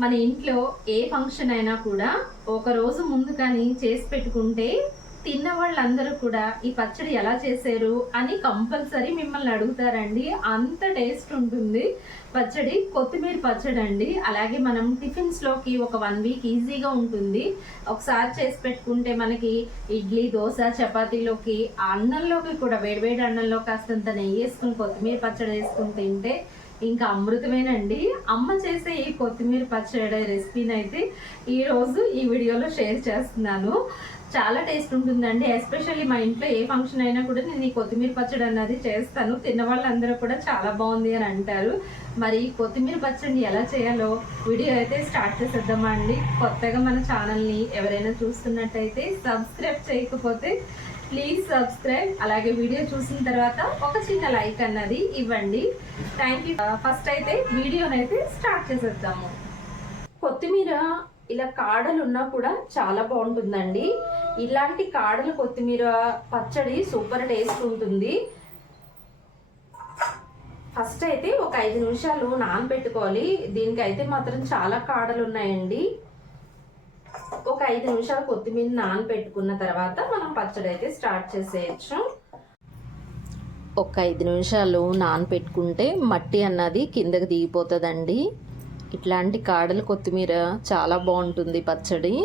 మన ఇంట్లో ఏ ఫంక్షన్ అయినా కూడా ఒక రోజు ముందు కానీ చేసి పెట్టుకుంటే తిన్న వాళ్ళందరూ కూడా ఈ పచ్చడి ఎలా చేశారు అని కంపల్సరీ మిమ్మల్ని అడుగుతారండి. అంత టేస్ట్ ఉంటుంది. పచ్చడి కొత్తిమీర పచ్చడి అండి. అలాగే మనం టిఫిన్స్లోకి ఒక వన్ వీక్ ఈజీగా ఉంటుంది. ఒకసారి చేసి పెట్టుకుంటే మనకి ఇడ్లీ దోశ చపాతీలోకి ఆ అన్నంలోకి కూడా వేడివేడి అన్నంలో కాస్తంత నెయ్యి వేసుకుని కొత్తిమీర పచ్చడి వేసుకుని తింటే ఇంకా అమృతమేనండి. అమ్మ చేసే ఈ కొత్తిమీర పచ్చడి రెసిపీని అయితే ఈరోజు ఈ వీడియోలో షేర్ చేస్తున్నాను. చాలా టేస్ట్ ఉంటుందండి. ఎస్పెషల్లీ మా ఇంట్లో ఏ ఫంక్షన్ అయినా కూడా నేను ఈ కొత్తిమీర పచ్చడి అన్నది చేస్తాను. తిన్న వాళ్ళందరూ కూడా చాలా బాగుంది అని అంటారు. మరి ఈ కొత్తిమీర పచ్చడిని ఎలా చేయాలో వీడియో అయితే స్టార్ట్ చేసేద్దామా అండి. కొత్తగా మన ఛానల్ని ఎవరైనా చూస్తున్నట్టయితే సబ్స్క్రైబ్ చేయకపోతే ప్లీజ్ సబ్స్క్రైబ్ అలాగే వీడియో చూసిన తర్వాత ఒక చిన్న లైక్ అన్నది ఇవ్వండి. థ్యాంక్ యూ ఫస్ట్ అయితే వీడియోనైతే స్టార్ట్ చేసేద్దాము. కొత్తిమీర ఇలా కాడలు ఉన్నా కూడా చాలా బాగుంటుందండి. ఇలాంటి కాడలు కొత్తిమీర పచ్చడి సూపర్ టేస్ట్ ఉంటుంది. ఫస్ట్ అయితే ఒక ఐదు నిమిషాలు నానబెట్టుకోవాలి. దీనికి అయితే మాత్రం చాలా కాడలు ఉన్నాయండి. ఐదు నిమిషాలు కొత్తిమీర నానబెట్టుకున్న తర్వాత మనం పచ్చడి అయితే స్టార్ట్ చేసేయచ్చు. ఒక ఐదు నిమిషాలు నానబెట్టుకుంటే మట్టి అన్నది కిందకి దిగిపోతుందండి. ఇట్లాంటి కాడల కొత్తిమీర చాలా బాగుంటుంది పచ్చడి.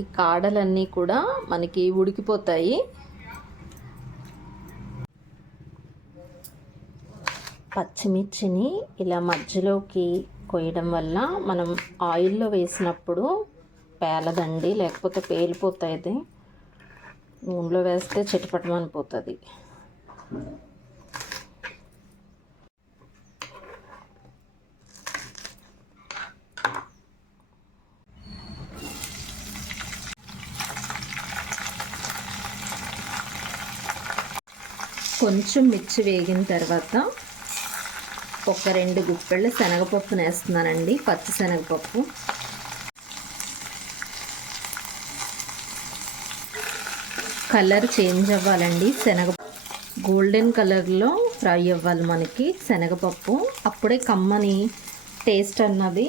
ఈ కాడలన్నీ కూడా మనకి ఉడికిపోతాయి. పచ్చిమిర్చిని ఇలా మధ్యలోకి కొయ్యడం వల్ల మనం ఆయిల్లో వేసినప్పుడు పేలదండి లేకపోతే పేలిపోతుంది నూనెలో వేస్తే చిటపటమనిపోతుంది కొంచెం మిర్చి వేగిన తర్వాత ఒక రెండు గుప్పెళ్ళు శనగపప్పు వేస్తున్నానండి పచ్చి శనగపప్పు. కలర్ చేంజ్ అవ్వాలండి. శనగ గోల్డెన్ కలర్లో ఫ్రై అవ్వాలి మనకి శనగపప్పు. అప్పుడే కమ్మని టేస్ట్ అన్నది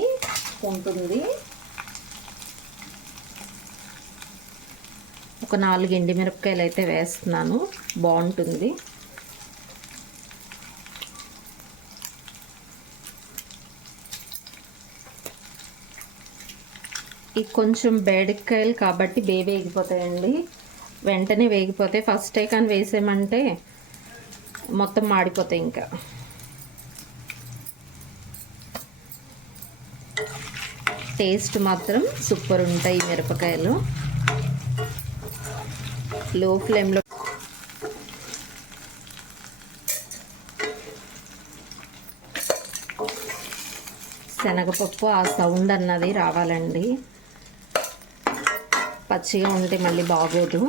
ఉంటుంది. ఒక నాలుగు ఎండిమిరపకాయలు అయితే వేస్తున్నాను. బాగుంటుంది. ఈ కొంచెం బేడికాయలు కాబట్టి బేబీ ఎగిపోతాయండి వెంటనే వేగిపోతాయి. ఫస్ట్ కానీ వేసామంటే మొత్తం మాడిపోతాయి ఇంకా. టేస్ట్ మాత్రం సూపర్ ఉంటాయి మిరపకాయలు. లో ఫ్లేమ్లో శనగపప్పు ఆ సౌండ్ అన్నది రావాలండి. పచ్చిగా ఉంటే మళ్ళీ బాగోదు.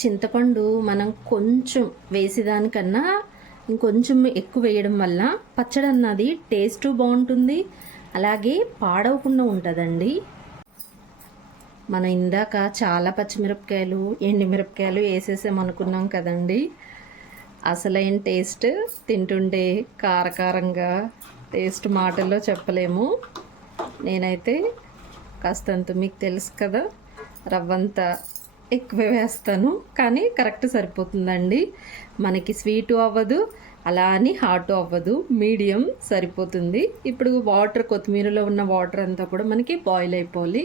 చింతపండు మనం కొంచెం వేసేదానికన్నా ఇంకొంచెం ఎక్కువ వేయడం వల్ల పచ్చడి అన్నది టేస్ట్ బాగుంటుంది. అలాగే పాడవకుండా ఉంటుందండి. మనం ఇందాక చాలా పచ్చిమిరపకాయలు ఎండిమిరపకాయలు వేసేసాం అనుకున్నాం కదండి. అసలైన టేస్ట్ తింటుంటే కారకారంగా టేస్ట్ మాటల్లో చెప్పలేము. నేనైతే కాస్తంత మీకు తెలుసు కదా రవ్వంత ఎక్కువ వేస్తాను. కానీ కరెక్ట్ సరిపోతుందండి. మనకి స్వీటు అవ్వదు అలా అని హాట్ అవ్వదు మీడియం సరిపోతుంది. ఇప్పుడు వాటర్ కొత్తిమీరలో ఉన్న వాటర్ అంతా కూడా మనకి బాయిల్ అయిపోవాలి.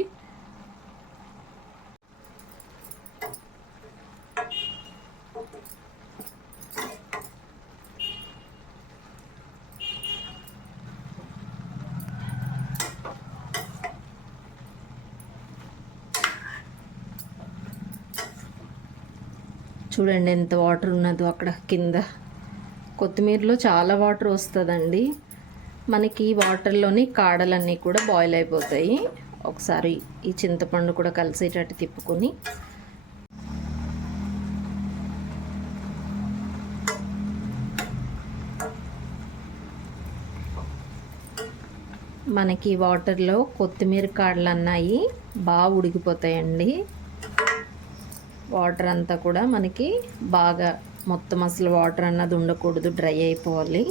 చూడండి ఎంత వాటర్ ఉన్నదో అక్కడ కింద. కొత్తిమీరలో చాలా వాటర్ వస్తుందండి. మనకి వాటర్లోని కాడలన్నీ కూడా బాయిల్ అయిపోతాయి. ఒకసారి ఈ చింతపండు కూడా కలిసేటట్టు తిప్పుకొని. మనకి వాటర్లో కొత్తిమీర కాడలు అన్నాయి బాగా ఉడికిపోతాయండి. వాటర్ అంతా కూడా మనకి బాగా మొత్తం అసలు వాటర్ అన్నది ఉండకూడదు డ్రై అయిపోవాలి.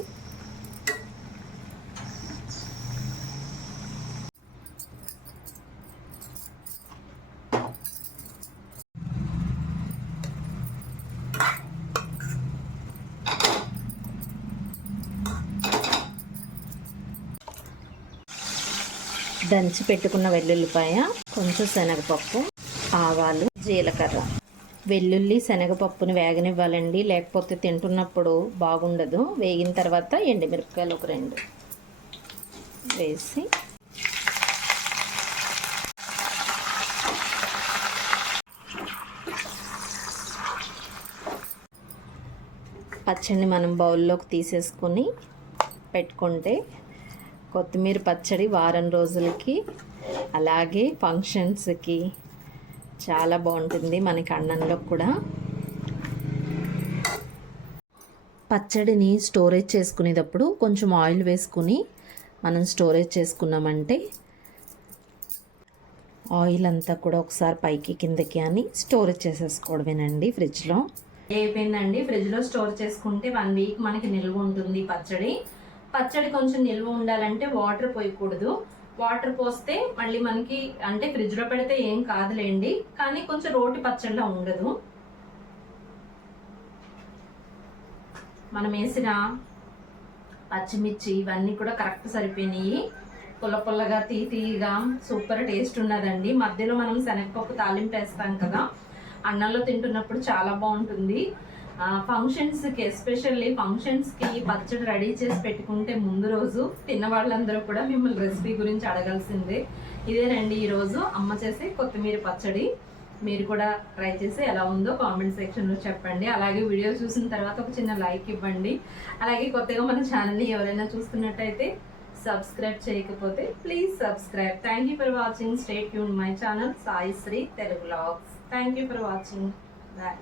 దంచి పెట్టుకున్న వెల్లుల్లిపాయ కొంచెం శనగపప్పు ఆవాలు జీలకర్ర. వెల్లుల్లి శనగపప్పుని వేగనివ్వాలండి. లేకపోతే తింటున్నప్పుడు బాగుండదు. వేగిన తర్వాత ఎండుమిరపకాయలు ఒక రెండు వేసి పచ్చడిని మనం బౌల్లోకి తీసేసుకొని పెట్టుకుంటే కొత్తిమీర పచ్చడి వారం రోజులకి అలాగే ఫంక్షన్స్కి చాలా బాగుంటుంది మనకి అన్నంలో కూడా. పచ్చడిని స్టోరేజ్ చేసుకునేటప్పుడు కొంచెం ఆయిల్ వేసుకుని మనం స్టోరేజ్ చేసుకున్నామంటే ఆయిల్ అంతా కూడా ఒకసారి పైకి కిందకి అని స్టోరేజ్ చేసేసుకోవడమేనండి ఫ్రిడ్జ్లో. అయిపోయిందండి. ఫ్రిడ్జ్లో స్టోర్ చేసుకుంటే వన్ వీక్ మనకి నిల్వ ఉంటుంది పచ్చడి. పచ్చడి కొంచెం నిల్వ ఉండాలంటే వాటర్ పోయకూడదు. వాటర్ పోస్తే మళ్ళీ మనకి అంటే ఫ్రిడ్జ్లో పెడితే ఏం కాదులేండి కానీ కొంచెం రోటి పచ్చడిలా ఉండదు. మనం వేసిన పచ్చిమిర్చి ఇవన్నీ కూడా కరెక్ట్ సరిపోయినాయి. పుల్ల పుల్లగా తీ తీయగా సూపర్ టేస్ట్ ఉన్నదండి. మధ్యలో మనం శనగపప్పు తాలింపు వేస్తాం కదా అన్నంలో తింటున్నప్పుడు చాలా బాగుంటుంది. ఫంక్షన్స్కి ఎస్పెషల్లీ ఫంక్షన్స్కి పచ్చడి రెడీ చేసి పెట్టుకుంటే ముందు రోజు తిన్న వాళ్ళందరూ కూడా మిమ్మల్ని రెసిపీ గురించి అడగాల్సిందే. ఇదేనండి ఈరోజు అమ్మ చేసే కొత్తిమీర పచ్చడి. మీరు కూడా ట్రై చేసి ఎలా ఉందో కామెంట్ సెక్షన్లో చెప్పండి. అలాగే వీడియో చూసిన తర్వాత ఒక చిన్న లైక్ ఇవ్వండి. అలాగే కొత్తగా మన ఛానల్ని ఎవరైనా చూస్తున్నట్టయితే సబ్స్క్రైబ్ చేయకపోతే please subscribe thank you for watching stay Yoon my channel Sai Sri Telugu vlogs thank you for watching bye